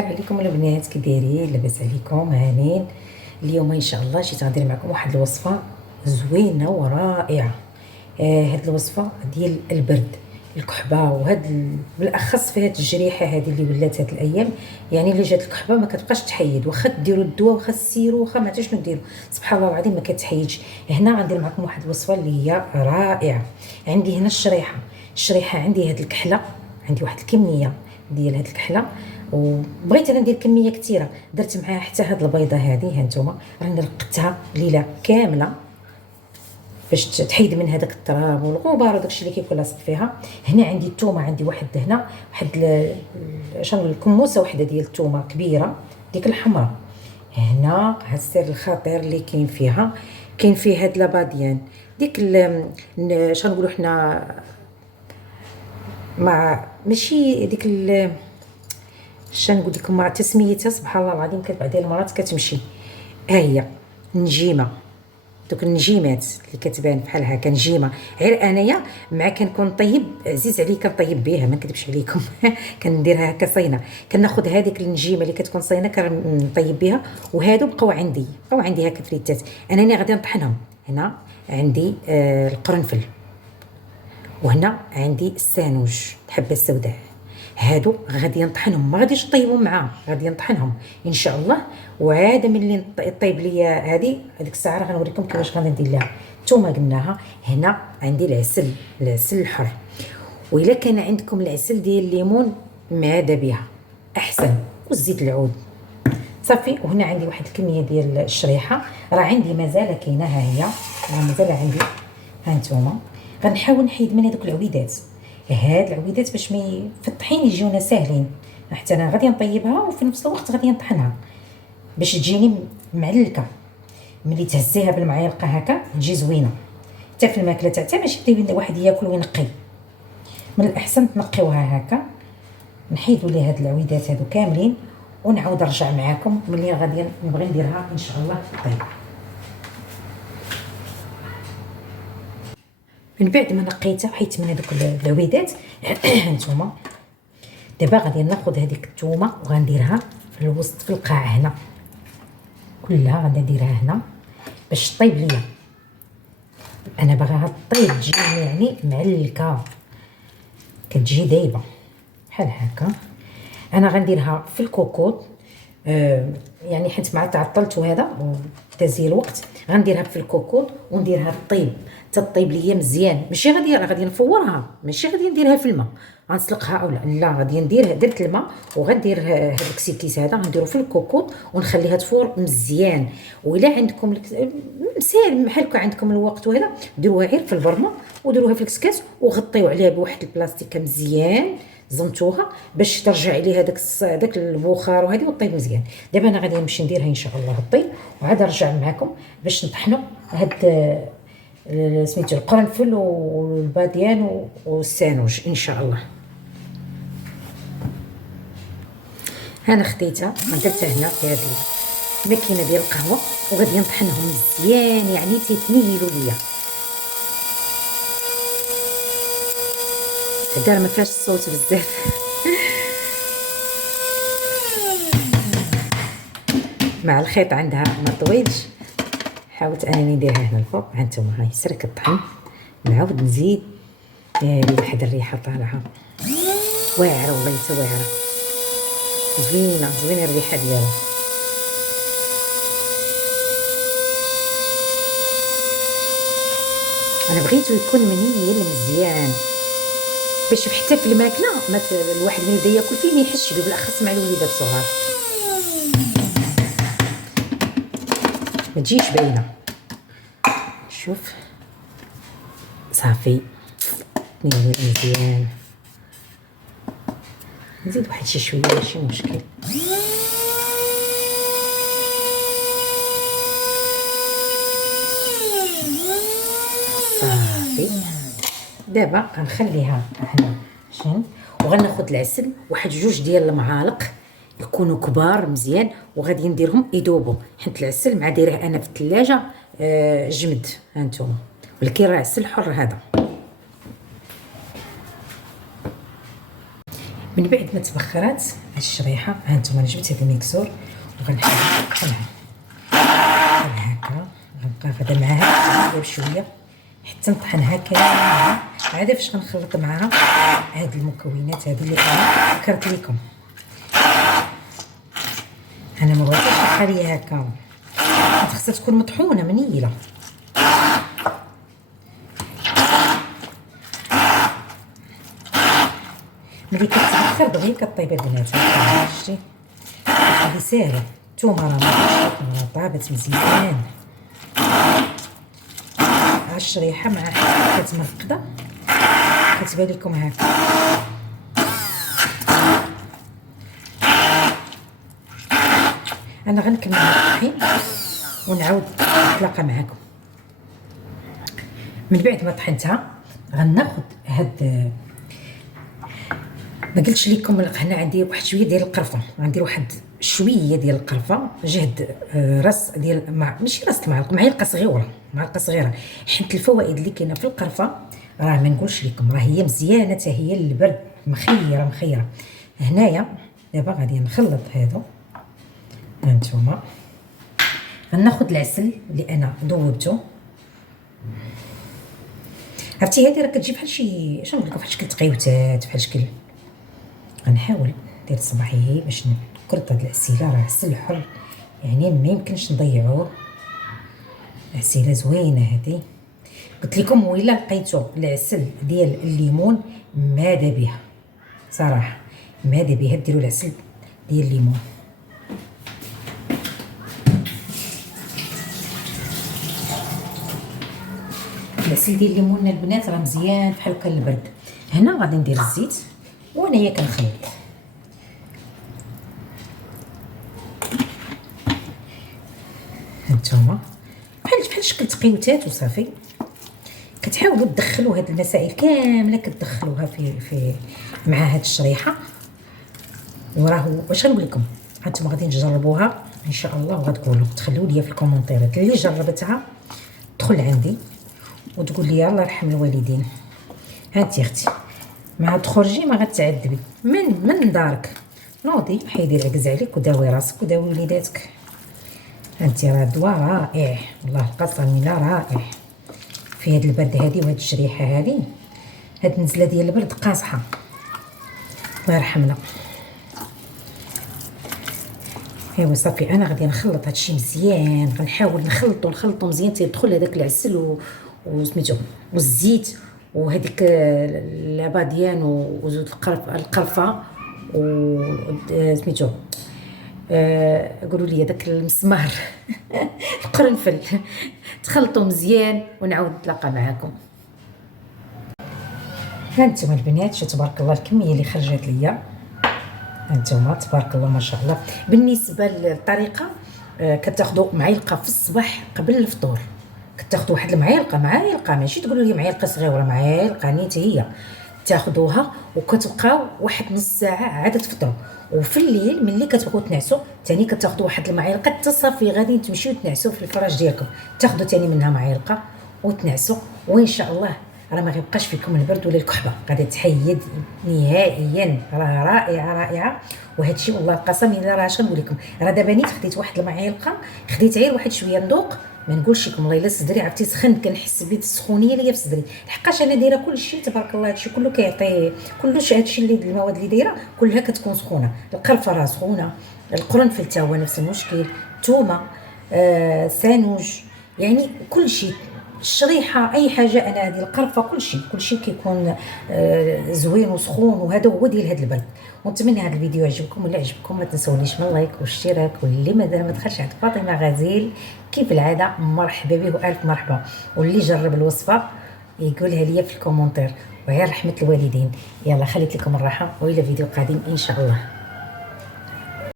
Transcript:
الخير عليكم البنات، كي دايرين؟ لاباس عليكم؟ هانين. اليوم ان شاء الله جيت غندير معكم واحد الوصفه زوينه ورائعه. هاد الوصفه ديال البرد، الكحبه، بالاخص في هاد الجريحه هذه اللي ولات هاد الايام. يعني اللي جات الكحبه ما كتبقاش تحيد، واخا ديروا الدواء، واخا سيروا، واخا ما عرفتش شنو ديروا، سبحان الله العظيم ما كتحيدش. هنا غندير معكم واحد الوصفه اللي هي رائعه. عندي هنا الشريحه عندي هاد الكحله، عندي واحد الكميه ديال هاد الكحله، وبغيت انا ندير كميه كثيره. درت معاها حتى هاد البيضه هذه، ها نتوما راني رقتها ليله كامله باش تحيد من هذاك التراب والغبار وداكشي اللي كيكون لاصق فيها. هنا عندي الثومه، عندي واحد هنا واحد شنو نقول، كموسه وحده ديال الثومه كبيره، ديك الحمراء. هنا هاد السر الخطير اللي كاين فيها، كاين فيه هاد لاباديان، ديك شنو نقولوا حنا، مع ماشي ديك نقول لكم مع تسميتها، سبحان الله العظيم بعض المرات كتمشي. ها هي النجيمه، دوك النجيمات اللي كتبان بحال هكا نجيمه. غير انايا مع كنكون طيب عزيز عليا كنطيب بها، ما نكذبش عليكم. كنديرها هكا صينه، كناخذ هذيك النجيمه اللي كتكون صينه كنطيب بها، وهادو بقاو عندي هكا فريتات. انني غادي نطحنهم. هنا عندي القرنفل، وهنا عندي السانوج الحبه السوداء. هادو غادي نطحنهم، ما غاديش نطيبهم معاه، غادي نطحنهم ان شاء الله. وعاد ملي طيب ليا هذيك الساعه راه غنوريكم كيفاش غادي ندير لها. الثومه قلناها. هنا عندي العسل الحر، والا كان عندكم العسل ديال الليمون ماذا بها احسن، والزيت العود صافي. وهنا عندي واحد الكميه ديال الشريحه، راه عندي مازال كاينه، ها هي راه مازال عندي. ها نتوما غنحاول نحيد من هذوك العويدات، هاد العويدات باش في الطحين يجيونا ساهلين. حتى انا غادي نطيبها وفي نفس الوقت غادي نطحنها باش تجيني معلكه. ملي تهزيها بالمعلقه هكا تجي زوينه. حتى في الماكله تاعها ماشي بدا الواحد ياكل وينقي، من الاحسن تنقيوها هكا. نحيدوا لي هاد العويدات هادو كاملين، ونعاود نرجع معاكم ملي غادي نبغي نديرها ان شاء الله في الطيب. من بعد ما نقيتها وحيت من هذوك العويدات هانتوما، دابا غادي ناخذ هذيك الثومه وغنديرها في الوسط في القاع هنا كلها. غادي نديرها هنا باش طيب ليا. انا باغاها طيب تجي يعني معلكه، كتجي دايبه بحال هكا. انا غنديرها في الكوكوط، يعني حيت مع تعطلت وهذا وتزي الوقت، غنديرها في الكوكوط ونديرها طيب تطيب ليا مزيان. ماشي غادي نفورها، ماشي غادي نديرها في الماء غنسلقها او لا، غادي نديرها درت الماء وغندير هذاك السيكيس هذا غنديرو في الكوكوط ونخليها تفور مزيان. وإلا عندكم مسال بحال عندكم الوقت وهذا، ديروها غير في البرمه وديروها في الكسكاس وغطيو عليها بواحد البلاستيكه مزيان، زنتوها باش ترجع ليه داك البخار وهذه وطيب مزيان. دابا انا غادي نمشي نديرها ان شاء الله الطيب، وعاد نرجع معكم باش نطحنوا هاد سميتو القرنفل والباديان والسانوج ان شاء الله. انا خديتها درتها هنا في هاد الماكينه ديال القهوه، وغادي نطحنهم مزيان يعني تيتنيلوا ليا. هذا ما فيهاش الصوت بزاف. مع الخيط عندها ما طويلش، حاولت انني نديرها هنا الفوق. ها نتوما هاي سير كطحن، نعاود نزيد. واحد الريحه طالعه واعره، والله حتى واعره، زوينه الريحه ديالها. انا بغيتو يكون منيل مزيان باش حتى في الماكله الواحد ملي يبدا ياكل فيه ما يحسش به، بالاخص مع الوليدات الصغار ما تجيش باينه. شوف صافي نيل مزيان. نزيد واحد شي شويه ماشي مشكل. صافي دابا غنخليها هنا شين، وغناخذ العسل واحد جوج ديال المعالق يكونوا كبار مزيان، وغادي نديرهم يذوبوا، حيت العسل مع دايره انا في الثلاجه جمد. ها نتوما ولكن راه عسل حر هذا. من بعد ما تبخرات هاد الشريحه، ها انتم انا جبت هاد الميكسور وغنحاول بحال هكا، غنبقى غدا معاها بشويه حتى نطحنها كامله. عاد فاش غنخلط معاها هاد المكونات هادو اللي انا ذكرت لكم. انا ما بغيتش تبقى ليا هكا، خاصها تكون مطحونه منيله. ملي كتبخر دغيا كطيب البنات. شتي هادي ساهله. نتوما راه طابت مزيان، الشريحه مع كتمرقده كتبان لكم هكا. انا غنكمل الطحين ونعاود نتلاقى معكم. من بعد ما طحنتها غناخذ هاد، ما قلتش لكم هنا عندي واحد شويه ديال القرفه، غندير واحد شويه ديال القرفه جهد راس ديال ماشي راس المعلقه، معلقه صغيره، معلقه صغيره، حيت الفوائد اللي كاينه في القرفه راه ما نقولش لكم، راه هي مزيانه حتى هي للبرد، مخيره. هنايا دابا غادي نخلط هادو. هانتوما غناخذ العسل اللي انا ذوبته. عرفتي هادي راه كتجي بحال شي شنو نقول لكم، بحال شكل تقيوتات، بحال شكل. غنحاول ندير صباحي باش نكرط هاد العسيله، راه عسل حر يعني ما يمكنش نضيعوه. عسيله زوينه هادي. قلت لكم وإلا لقيتو العسل ديال الليمون ماذا بها صراحه، ماذا بها ديروا العسل ديال الليمون. العسل ديال الليمون البنات راه مزيان بحال هكا البرد. هنا غادي ندير الزيت وانايا كنخلط. هانتوما بحال شكل تقيوتات وصافي. كتحاولوا تدخلوا هاد المسائل كامله كتدخلوها في مع هاد الشريحه. وراه واش غنقول لكم، هانتوما غادي تجربوها ان شاء الله وغتقولوا، تخليو لي في الكومونتيرات اللي جربتها تدخل عندي وتقول لي الله يرحم الوالدين. هانتي اختي ما تخرجي ما غتعذبي من دارك، نوضي حيدي العكز عليك وداوي راسك وداوي وليداتك. هانتي راه الدواء رائع والله القسم لا رائع في هاد البرد هادي وهاد الشريحه هادي. هاد النزله ديال البرد قاصحه الله يرحمنا. ايوا صافي انا غادي نخلط هادشي مزيان، غنحاول نخلطو مزيان تيدخل هذاك العسل وسميتو والزيت وهذيك العباديان وزود القرفه وسميتو قولوا لي داك المسمار القرنفل. تخلطوا مزيان ونعاود نتلاقى معكم. هانتوما البنات شو تبارك الله الكميه اللي خرجت ليا، هانتوما تبارك الله ما شاء الله. بالنسبه للطريقه كتاخذوا معلقه في الصباح قبل الفطور، كتاخذوا واحد المعلقه ماشي تقولوا لي معلقه صغيره، معلقه نيتي هي تاخذوها وكتبقاو واحد نص ساعه عاد تفطروا. وفي الليل ملي كتبغيو تنعسوا ثاني كتاخذوا واحد المعلقه حتى صافي غادي تمشيو تنعسوا في الفراش ديالكم، تاخذوا ثاني منها معلقه وتنعسوا وان شاء الله راه ما غيبقاش فيكم البرد ولا الكحبه، غادي تحيد نهائيا. راه رائعه وهذا الشيء والله القسم الا راه اش نقول لكم، راه دابا نيت خديت واحد المعلقه، خديت غير واحد شويه نذوق، ما نقولش لكم والله الا صدري عرفتي سخن، كنحس بالسخونيه اللي في صدري لحقاش انا دايره كل شيء تبارك الله. هادشي كله كيعطي كلش، هادشي اللي المواد اللي دايره كلها كتكون سخونه. القرفه راه سخونه، القرنفل حتى هو نفس المشكل، الثومه سانوج، يعني كل شيء، الشريحه اي حاجه. انا هذه القرفه كل شيء كيكون زوين وسخون، وهذا هو ديال هذا البرد. ونتمنى هذا الفيديو يعجبكم، ولا عجبكم ما تنسونيش من اللايك والاشتراك، واللي مازال ما دخلش عند فاطمه غزيل كيف العاده مرحبا به والف مرحبا، واللي جرب الوصفه يقولها لي في الكومونتير. ويا رحمه الوالدين. يلا خليت لكم الراحه والى فيديو قادم ان شاء الله.